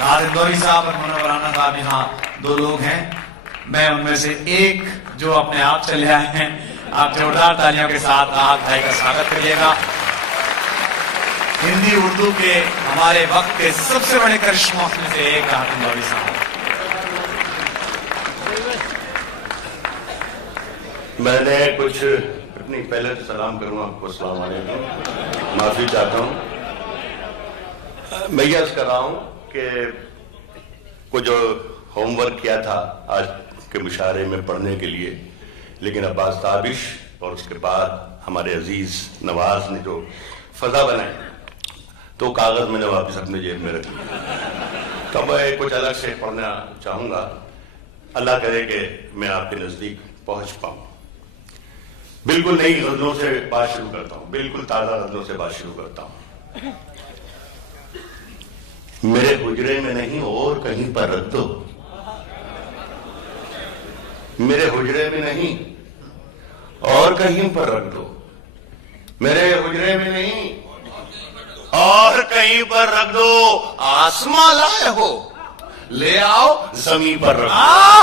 راحت اندوری صاحب اور منورانا صاحب یہاں دو لوگ ہیں، میں ان میں سے ایک جو اپنے آپ چلے آئے ہیں، آپ زوردار تالیوں کے ساتھ راحت بھائی کا سواگت کریے گا۔ ہندی اردو کے ہمارے وقت کے سب سے بڑے کرشموں میں سے ایک راحت اندوری صاحب۔ میں نے کچھ اپنی پہلے سلام کروں آپ کو، السلام علیکم، معافی چاہتا ہوں۔ میں یہ عرض کر رہا ہوں کہ وہ جو ہوم ورک کیا تھا آج کے مشاعرے میں پڑھنے کے لیے، لیکن عباس تابش اور اس کے بعد ہمارے عزیز نواز نے جو فضا بنائی تو کاغذ میں نے واپس اپنے جیب میں رکھ لیا، تو میں کچھ الگ سے پڑھنا چاہوں گا۔ اللہ کرے کہ میں آپ کے نزدیک پہنچ پاؤں۔ بالکل نئی غزلوں سے بات شروع کرتا ہوں، بالکل تازہ غزلوں سے بات شروع کرتا ہوں۔ میرے حجرے میں نہیں اور کہیں پر رکھ دو، میرے حجرے میں نہیں اور کہیں پر رکھ دو، میرے حجرے میں نہیں اور کہیں پر رکھ دو، آسماں لائے ہو لے آؤ زمین پر رکھ دو،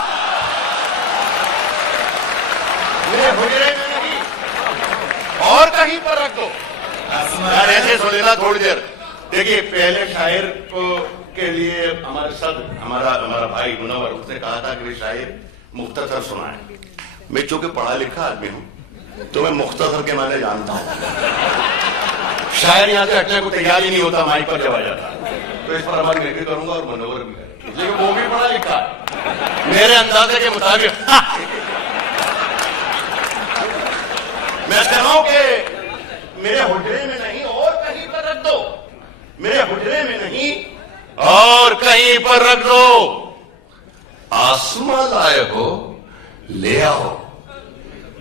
میرے حجرے میں اور کہیں پر رکھ دو۔ یار ایسے سن لینا تھوڑی دیر۔ دیکھیے پہلے شاعر کے لیے ہمارے صدر ہمارا بھائی منور، اس نے کہا تھا کہ شاعر مختصر سنائیں۔ میں چونکہ پڑھا لکھا آدمی ہوں تو میں مختصر کے معنی جانتا ہوں۔ شاعر یہاں سے ہٹنے کو تیار ہی نہیں ہوتا مائک پر جب آ جاتا، تو اس پر عمل میں بھی کروں گا اور منور بھی کریں گے، لیکن وہ بھی پڑھا لکھا ہے میرے اندازے کے مطابق۔ میں کہہ رہا ہوں کہ میرے حجرے میں نہیں اور کہیں پر رکھ دو، میرے حجرے میں نہیں اور کہیں پر رکھ دو، آسماں لائے ہو لے آؤ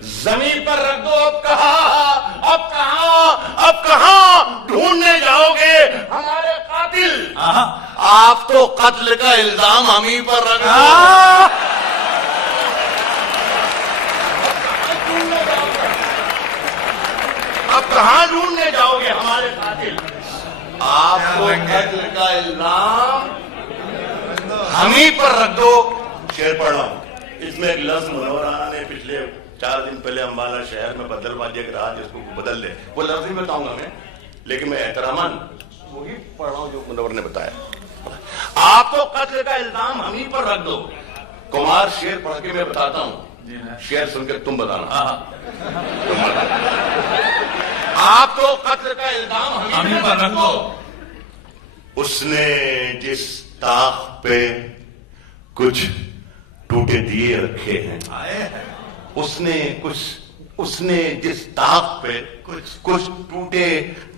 زمین پر رکھ دو۔ اب کہاں ڈھونڈنے جاؤ گے ہمارے قاتل؟ آپ تو قتل کا الزام ہم ہی پر رکھ دو۔ اب کہاں ڈھونڈنے جاؤ گے ہمارے قاتل؟ آپ کو قتل کا الزام ہم ہی پر رکھ دو۔ شعر پڑھ رہا ہوں، اس میں ایک لفظ منورانا نے پچھلے 4 دن پہلے امبالہ شہر میں بدل باجے کے رہا جس کو بدل لے، وہ لفظ ہی بتاؤں گا میں، لیکن میں احتراماً وہی پڑھ رہا ہوں جو منور نے بتایا۔ آپ تو قتل کا الزام ہم ہی پر رکھ دو۔ کمار شعر پڑھ کے میں بتاتا ہوں، شعر سن کے تم بتانا۔ آپ تو قتل کا الزام ہم ہی پر رکھ دو۔ اس نے جس طاق پہ کچھ ٹوٹے دیے رکھے ہیں، اس نے جس طاق پہ کچھ ٹوٹے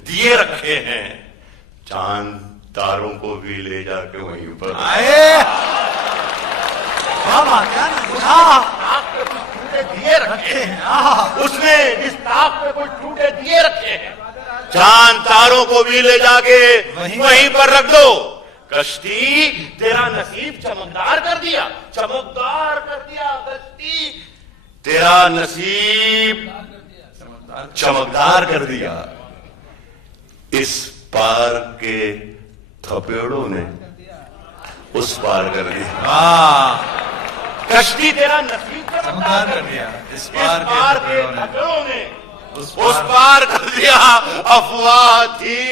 دیے رکھے ہیں، چاند تاروں کو بھی لے جا کے وہیں پر دیے رکھے ہیں۔ اس نے جس طاق پہ کچھ ٹوٹے دیے رکھے ہیں، چاند تاروں کو بھی لے جا کے وہیں پر رکھ دو۔ کشتی تیرا نصیب چمکدار کر دیا، چمکدار کر دیا، کشتی تیرا نصیب چمکدار کر دیا، اس پار کے تھپیڑوں نے اس پار کر دیا۔ کشتی تیرا نصیب چمکدار کر دیا، اس پار کے تھپیڑوں نے اس پار کر دیا۔ افواہ تھی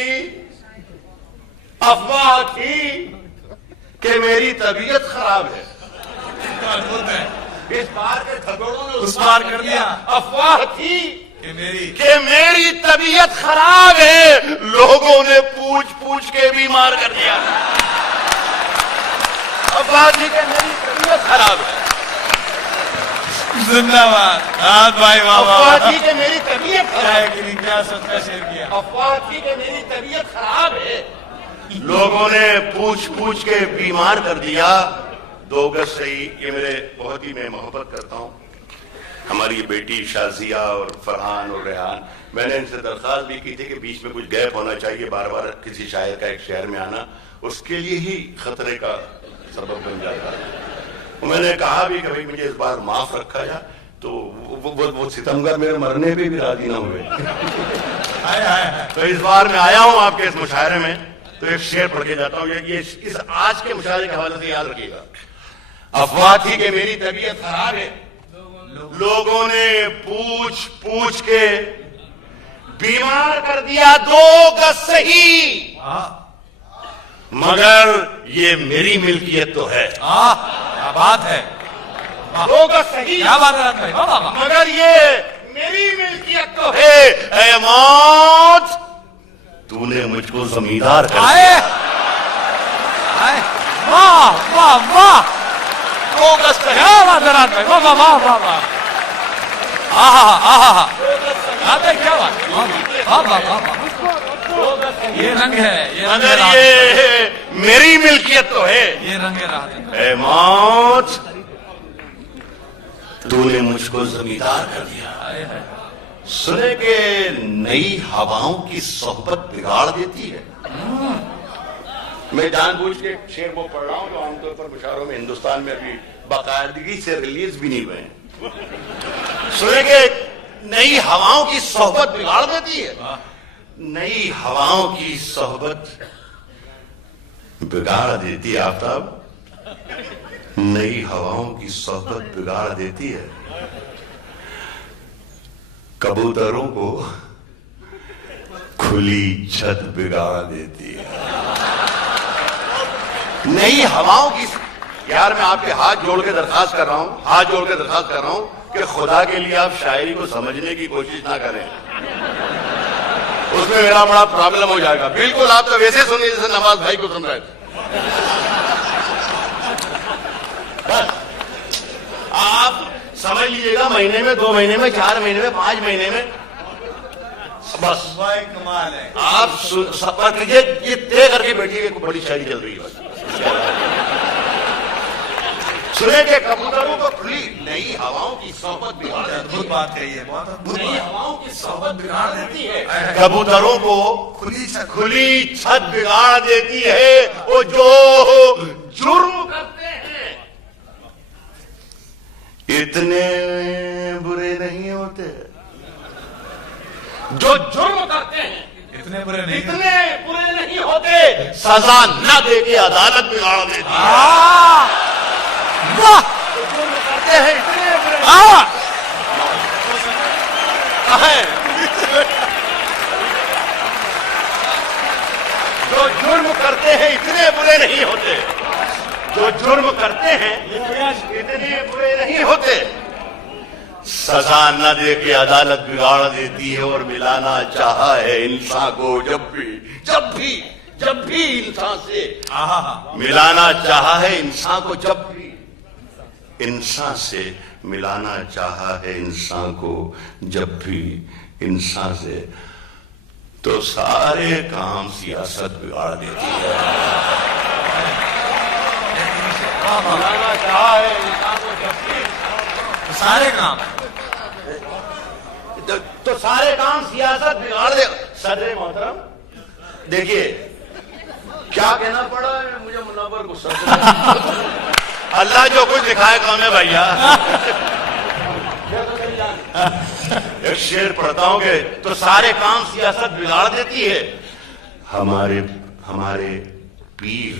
کہ میری طبیعت خراب ہے، اس پار کے تھپیڑوں نے اس پار کر دیا۔ افواہ تھی کہ میری طبیعت خراب ہے، لوگوں نے پوچھ کے بیمار کر دیا۔ افواہ تھی کہ میری طبیعت خراب ہے، زندہ باد راحت بھائی، افواہ تھی کہ میری طبیعت خراب ہے، کیا سچ کا شعر کیا۔ افواہ تھی کہ میری طبیعت خراب ہے، لوگوں نے پوچھ کے بیمار کر دیا۔ 2 گز صحیح، یہ میرے بہت ہی میں محبت کرتا ہوں، ہماری بیٹی شازیہ اور فرحان اور ریحان، میں نے ان سے درخواست بھی کی تھی کہ بیچ میں کچھ گیپ ہونا چاہیے، بار بار کسی شاعر کا ایک شعر میں آنا اس کے لیے ہی خطرے کا سبب بن جاتا ہے۔ میں نے کہا بھی کہ بھائی مجھے اس بار معاف رکھا جائے، تو وہ ستمگر میرے مرنے پہ بھی راضی نہ ہوئے۔ تو اس بار میں آیا ہوں آپ کے اس مشاعرے میں، تو تو ایک شعر پڑھ کے جاتا ہوں. یہ اس آج کے مشاہدے کے حوالے سے یاد رکھیے گا. افواہ تھی کہ میری طبیعت خراب ہے, لوگوں نے پوچھ پوچھ کے بیمار کر دیا 2 گز صحیح, مگر یہ میری ملکیت تو ہے. کیا بات ہے, 2 گز صحیح, کیا بات ہے, مگر یہ میری ملکیت تو ہے. اے موت, تو نے مجھ کو زمیندار کر دیا. واہ واہ واہ, 2 گز صحیح, کیا بات ہے رات بھائی, واہ واہ واہ واہ واہ, کیا بات, واہ واہ واہ, یہ رنگ ہے, یہ رنگ مگر یہ میری ملکیت تو ہے. یہ رنگ راحت. اے موت, تو نے مجھ کو زمیندار کر دیا. سنے کہ نئی ہواؤں کی صحبت بگاڑ دیتی ہے. میں جان بوجھ کے شعر وہ پڑھ رہا ہوں جو عام طور پر مشاعروں میں ہندوستان میں ابھی باقاعدگی سے ریلیز بھی نہیں ہوئے ہیں. سنے کہ نئی ہواؤں کی صحبت بگاڑ دیتی ہے. نئی ہواؤں کی صحبت بگاڑ دیتی ہے آفتاب, نئی ہواؤں کی صحبت بگاڑ دیتی ہے. کبوتروں کو کھلی چھت بگاڑ دیتی ہے. نئی ہواؤں کی, یار میں آپ کے ہاتھ جوڑ کے درخواست کر رہا ہوں کہ خدا کے لیے آپ شاعری کو سمجھنے کی کوشش نہ کریں, اس میں میرا بڑا پرابلم ہو جائے گا. بالکل آپ تو ویسے سنیے جیسے نواز بھائی کو سن رہے تھے. آپ سمجھ لیجیے گا, مہینے میں 2 مہینے میں 4 مہینے میں 5 مہینے میں بس کمال ہے. آپ یہ طے کر کے بیٹھیے کہ بڑی شاعری چل رہی ہے. سنے کہ کبوتروں کو کھلی نئی ہواؤں کی صحبت بگاڑ دیتی ہے. بات کہی ہے, بہت نئی ہواؤں کی صحبت بگاڑ دیتی ہے. کبوتروں کو کھلی چھت بگاڑ دیتی ہے. وہ جو جرم کرتے ہیں اتنے برے نہیں ہوتے. جو جرم کرتے ہیں اتنے برے نہیں ہوتے. سزا نہ دے کے عدالت بگاڑ دیتی ہے. واہ, جرم کرتے ہیں اتنے برے جو جرم کرتے ہیں اتنے برے نہیں ہوتے. جو جرم کرتے ہیں اتنے برے نہیں ہوتے. سزا نہ دے کے عدالت بگاڑ دیتی ہے. اور ملانا چاہا ہے انسان کو جب بھی انسان سے ملانا چاہا ہے انسان کو, جب بھی انسان سے ملانا چاہا ہے انسان کو, جب بھی انسان سے, تو سارے کام سیاست بگاڑ دیتی ہے. ملانا چاہا ہے انسان کو جب بھی, سارے کام تو سارے کام سیاست بگاڑ دے. صدر محترم دیکھیے کیا کہنا پڑا ہے مجھے, منور کو اللہ جو کچھ دکھائے کام ہے بھائیا. ایک شعر پڑھتا ہوں کہ تو سارے کام سیاست بگاڑ دیتی ہے. ہمارے پیر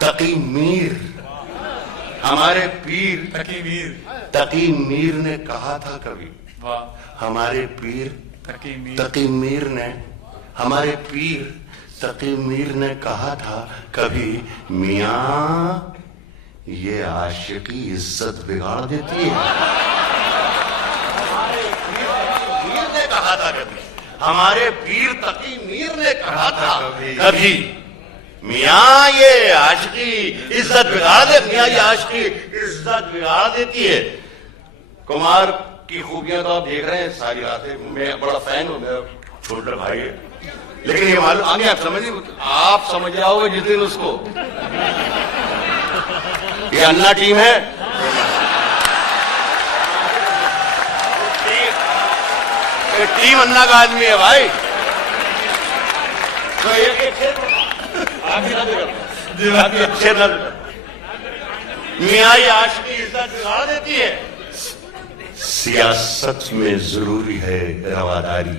تقی میر, ہمارے پیر تقی میر نے کہا تھا کبھی, ہمارے پیر تقی میر نے, ہمارے پیر تقی میر نے کہا تھا کبھی, میاں یہ عاشقی عزت بگاڑ دیتی ہے. ہمارے پیر تقی میر نے کہا تھا کبھی, میاں یہ عاشقی عزت بگاڑ دے, میاں یہ عاشقی عزت بگاڑ دیتی ہے. کمار کی خوبیاں تو آپ دیکھ رہے ہیں ساری راتیں, میں بڑا فین ہوں, میرا چھوٹا بھائی ہے, لیکن یہ معلوم آگے آپ سمجھ جاؤ گے جس دن اس کو. یہ انا ٹیم ہے, ٹیم انا کا آدمی ہے بھائی. تو میاں یہ عاشقی عزت بگاڑ دیتی ہے. سیاست میں ضروری ہے رواداری,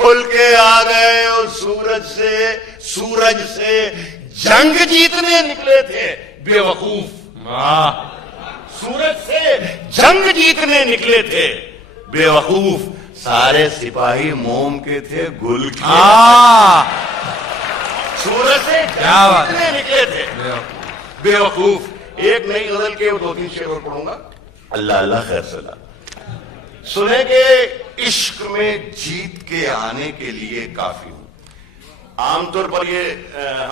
کھل کے آ گئے اور سورج سے جنگ جیتنے نکلے تھے بے وقوف. سورج سے جنگ جیتنے نکلے تھے بے وقوف. سارے سپاہی موم کے تھے گل کے. سورج سے جنگ جیتنے نکلے تھے بے وقوف. ایک نئی غزل کے 2-3 شعر اور پڑھوں گا. اللہ اللہ خیر صلاح. سنیں کہ عشق میں جیت کے آنے کے لیے کافی ہوں. عام طور پر یہ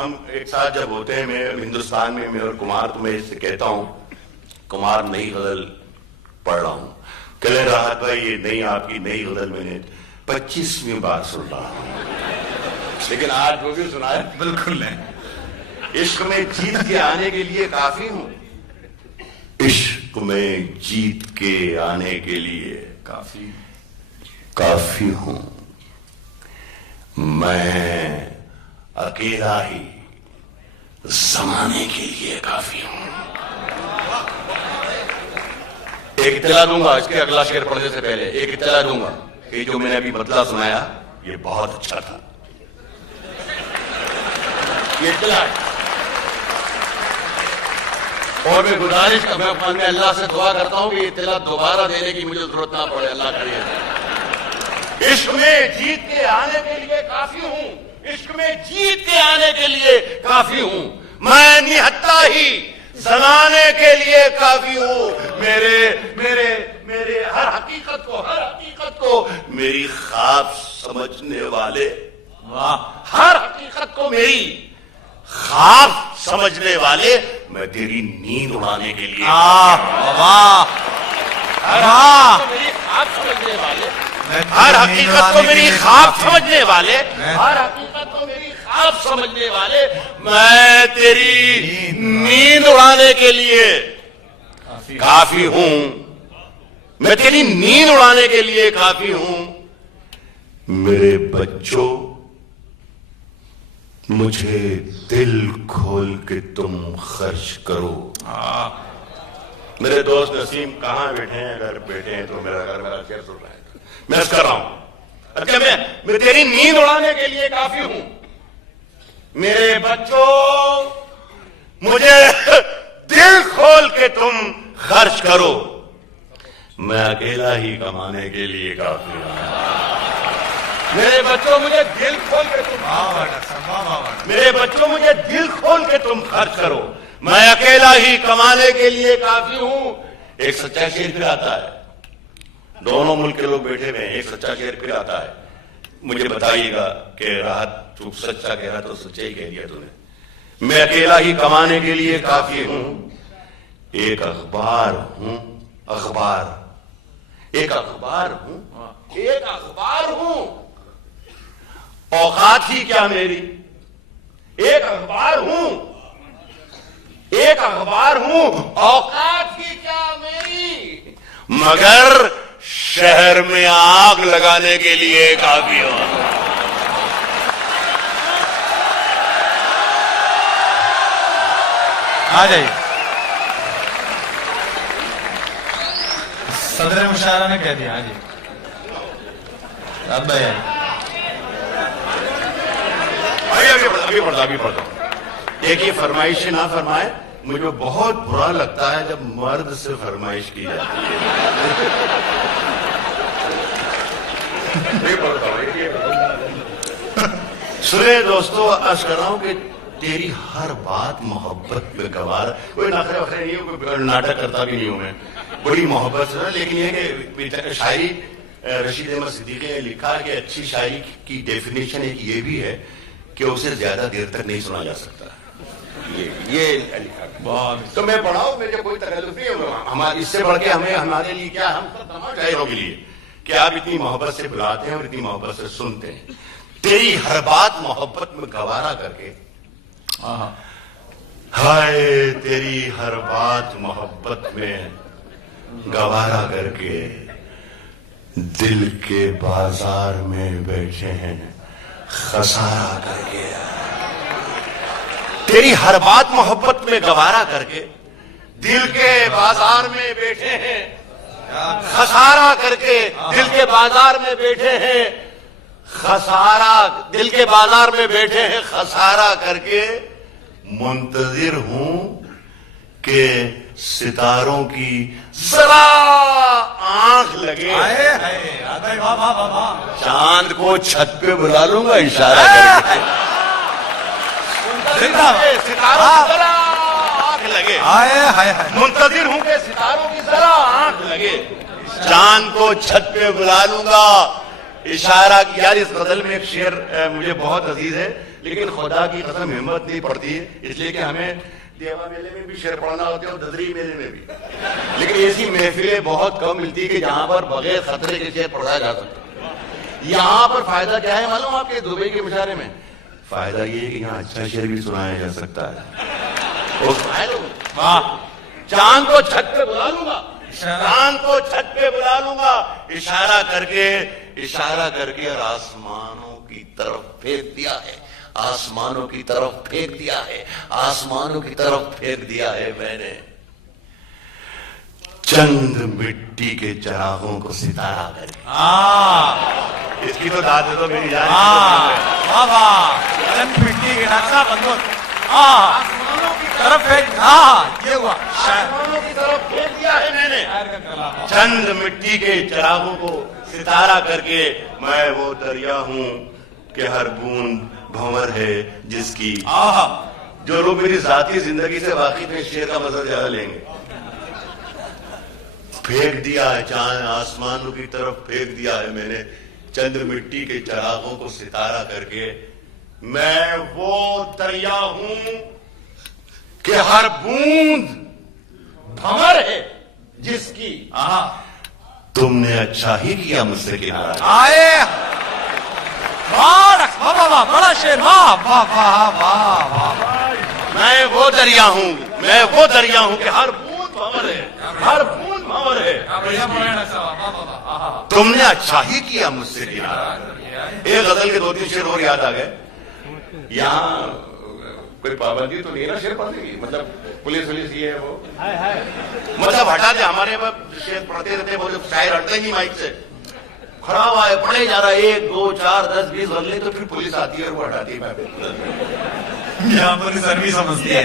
ہم ایک ساتھ جب ہوتے ہیں، میں ہندوستان میں اور کمار تو میں اس سے کہتا ہوں کمار نئی غزل پڑھ رہا ہوں. کہے راحت بھائی یہ نئی آپ کی نئی غزل میں نے 25ویں بار سن رہا ہوں، لیکن آج وہ بھی سنا ہے. بالکل نہیں. عشق میں جیت کے آنے کے لیے کافی ہوں. عشق میں جیت کے آنے کے لیے کافی ہوں. میں اکیلا ہی زمانے کے لیے کافی ہوں. ایک اطلاع دوں گا، اس کے اگلا شعر پڑھنے سے پہلے ایک اطلاع دوں گا کہ جو میں نے ابھی بدلہ سنایا یہ بہت اچھا تھا. یہ اطلاع ہے. اور میں گزارش میں اللہ سے دعا کرتا ہوں کہ یہ اطلاع دوبارہ دینے کی مجھے ضرورت نہ پڑے. اللہ کرے. عشق میں جیت کے آنے کے لیے کافی ہوں. عشق میں جیت کے آنے کے لیے کافی ہوں. میں نہتا ہی زمانے کے لیے کافی ہوں. میرے ہر حقیقت کو میری خواب سمجھنے والے، ہر حقیقت کو میری خواب سمجھنے والے، میں تیری نیند اڑانے کے لیے ہر حقیقت کو میری خواب سمجھنے والے، ہر حقیقت کو میری خواب سمجھنے والے، میں تیری نیند اڑانے کے لیے کافی ہوں. میں تیری نیند اڑانے کے لیے کافی ہوں. میرے بچوں مجھے دل کھول کے تم خرچ کرو. میرے دوست نسیم کہاں بیٹھے ہیں؟ اگر بیٹھے ہیں تو میرا گھر میرا کیا سن رہا ہے. میں کر رہا ہوں اچھا میں تیری نیند اڑانے کے لیے کافی ہوں. میرے بچوں مجھے دل کھول کے تم خرچ کرو. میں اکیلا ہی کمانے کے لیے کافی ہوں. میرے بچوں مجھے دل کھول کے میرے بچوں مجھے دل کھول کے تم خرچ کرو. میں اکیلا ہی کمانے کے لیے کافی ہوں. ایک سچا شعر پھر آتا ہے. دونوں ملک کے لوگ بیٹھے ہوئے ہیں. ایک سچا شعر پھر آتا ہے. مجھے بتائیے گا کہ راحت تو سچا کہہ رہا تو سچا ہی کہہ دیا تو نے. میں اکیلا ہی کمانے کے لیے کافی ہوں. ایک اخبار ہوں. ایک اخبار ہوں. اوقات ہی کیا میری. ایک اخبار ہوں. اوقات ہی کیا میری. مگر شہر میں آگ لگانے کے لیے کافی ہوں. آ جائیے. صدر مشاعرہ نے کہہ دیا. جی اب ابھی پڑھتا ہوں. ایک یہ فرمائش نہ فرمائے. مجھے بہت برا لگتا ہے جب مرد سے فرمائش کی جاتی ہے. سنے دوستو، عرض کر رہا ہوں کہ تیری ہر بات محبت میں گوار. کوئی نخرے وخرے نہیں ہوں، کوئی ناٹک کرتا بھی نہیں ہوں میں. بڑی محبت سے. لیکن یہ کہ شاعری رشید احمد صدیقی نے لکھا کہ اچھی شاعری کی ڈیفینیشن ایک یہ بھی ہے کہ اسے زیادہ دیر تک نہیں سنا جا سکتا. یہ تو میں پڑھاؤں، میرے کوئی تکلف نہیں ہے. اس سے بڑھ کے ہمارے لیے کیا، ہم سب تمام شاعروں کے لیے کہ آپ اتنی محبت سے بلاتے ہیں اور اتنی محبت سے سنتے ہیں. تیری ہر بات محبت میں گوارا کر کے، ہائے تیری ہر بات محبت میں گوارا کر کے دل کے بازار میں بیٹھے ہیں خسارہ کر کے. تیری ہر بات محبت میں گوارا کر کے دل کے بازار میں بیٹھے ہیں خسارہ کر کے. دل کے بازار میں بیٹھے ہیں خسارہ دل کے بازار میں بیٹھے ہیں خسارہ کر کے منتظر ہوں کہ ستاروں کی ذرا آنکھ لگے چاند کو چھت پہ بلا لوں گا اشارہ کر کے ستاروں کی ذرا آنکھ لگے منتظر ہوں کہ ستاروں کی ذرا آنکھ لگے چاند کو چھت پہ بلا لوں گا اشارہ کی. یار اس غزل میں ایک شعر مجھے بہت عزیز ہے لیکن خدا کی قسم ہمت نہیں پڑتی ہے اس لیے کہ ہمیں دیوا میلے میں بھی شعر پڑھنا ہوتا ہے اور ددری میلے میں بھی, لیکن ایسی محفلیں بہت کم ملتی ہے کہ جہاں پر بغیر خطرے کے شعر پڑھایا جا سکتا ہے. یہاں پر فائدہ کیا ہے معلوم آپ کے دبئی کے مشاعرے میں؟ فائدہ یہ ہے کہ یہاں اچھا شعر بھی سنایا جا سکتا ہے. چاند کو چھت پہ بلا لوں گا چاند کو چھت پہ بلا لوں گا اشارہ کر کے اور آسمانوں کی طرف پھینک دیا ہے آسمانوں کی طرف پھینک دیا ہے آسمانوں کی طرف پھینک دیا ہے میں نے چند مٹی کے چراغوں کو ستارہ کر کے. اس کی تو داد تو میری جان چند مٹی کے نقشہ بندوق آسمانوں کی طرف یہ ہوا آسمانوں کی طرف پھینک دیا ہے میں نے چند مٹی کے چراغوں کو ستارہ کر کے. میں وہ دریا ہوں کہ ہر بوند بھنور ہے جس کی. جو لوگ میری ذاتی زندگی سے واقف ہیں شعر کا مزہ زیادہ لیں گے. پھینک دیا ہے چاند آسمانوں کی طرف پھینک دیا ہے میں نے چند مٹی کے چراغوں کو ستارہ کر کے. میں وہ دریا ہوں کہ ہر بوند بھنور ہے جس کی. تم نے اچھا ہی کیا مجھ سے کنارہ آئے بڑا شعر میں وہ دریا ہوں کہ ہر بوند بھنور ہے ہر بوند بھنور ہے. تم نے اچھا ہی کیا مجھ سے کنارہ. ایک غزل کے 2-3 شعر اور یاد آ گئے. یہاں کوئی پابندی تو نہیں نا شعر پڑھنے کی, مطلب پولیس یہ ہے وہ مطلب ہٹا دے. ہمارے شعر پڑھتے رہتے وہ جب شاعر ہٹتے نہیں مائک سے کھڑا ہوا ہے پڑھے جا رہا ہے 1 2 4 10 20 غزلیں تو پھر پولیس آتی ہے اور وہ ہٹاتی ہے. یہاں پر سروس سمجھتی ہے.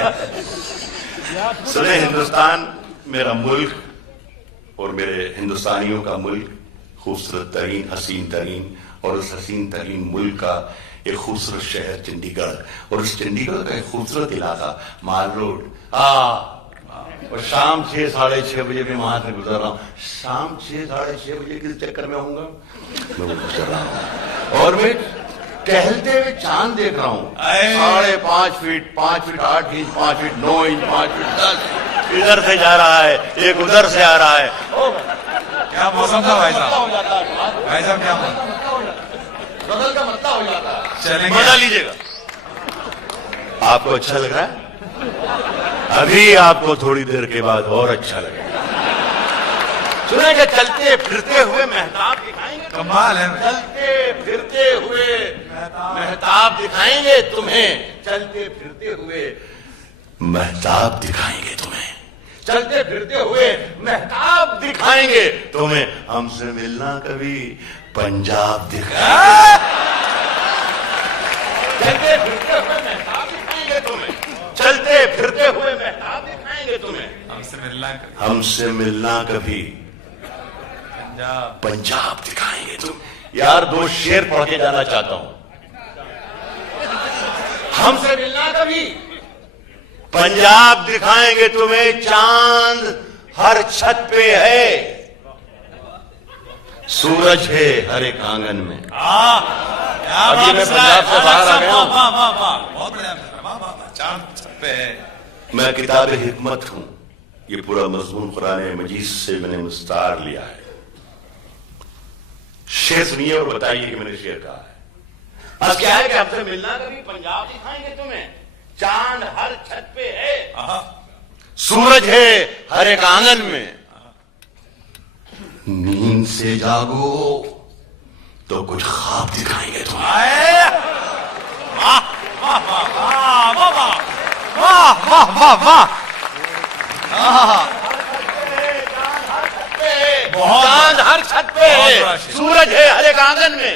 سنیں ہندوستان میرا ملک اور میرے ہندوستانیوں کا ملک خوبصورت ترین حسین ترین اور اس حسین ترین ملک کا ایک خوبصورت شہر چنڈی گڑھ اور اس چنڈی گڑھ کا ایک خوبصورت علاقہ مال روڈ. اور شام 6-6:30 بجے میں وہاں سے گزر رہا ہوں. شام 6-6:30 بجے کس چکر میں ہوں گا میں وہ گزر رہا ہوں اور میں ٹہلتے ہوئے چاند دیکھ رہا ہوں. 5.5 foot 5 foot 8 inch 5 foot 9 inch 5 foot 10 ادھر سے جا رہا ہے ایک ادھر سے آ رہا ہے. کیا موسم تھا بھائی صاحب کیا بدل کا مطلب ہو جاتا ہے. مزہ لیجیے گا. آپ کو اچھا لگ رہا ہے ابھی آپ کو تھوڑی دیر کے بعد اور اچھا لگے گا. سنیں کہ چلتے پھرتے ہوئے مہتاب دکھائیں گے. کمال ہے. چلتے پھرتے ہوئے مہتاب دکھائیں گے تمہیں. چلتے پھرتے ہوئے مہتاب دکھائیں گے تمہیں. چلتے پھرتے ہوئے مہتاب دکھائیں گے تمہیں. ہم سے ملنا کبھی پنجاب دکھائیں گے. چلتے پھرتے ہوئے مہتاب دکھائیں گے تمہیں. چلتے پھرتے ہوئے مہتاب دکھائیں گے تمہیں. ہم سے ملنا کبھی پنجاب دکھائیں گے تم. یار 2 شعر پڑھ کے جانا چاہتا ہوں. ہم سے ملنا کبھی پنجاب دکھائیں گے تمہیں. چاند ہر چھت پہ ہے سورج ہے ہر ایک آنگن میں. ابھی میں پنجاب سے باہر آ گیا ہوں. میں کتاب حکمت ہوں. یہ پورا مضمون قرآن مجید سے میں نے مستعار لیا ہے. شعر سنیے اور بتائیے کہ میں نے شعر کہا ہے. اب کیا ہے کہ ہم سے ملنا کبھی پنجاب دکھائیں گے تمہیں. چاند ہر چھت پہ ہے سورج ہے ہر ایک آنگن میں. نیند سے جاگو تو کچھ خواب دکھائیں گے تمہیں. چاند ہر چھت پہ ہے سورج ہے ہر ایک آنگن میں.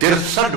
63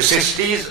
60s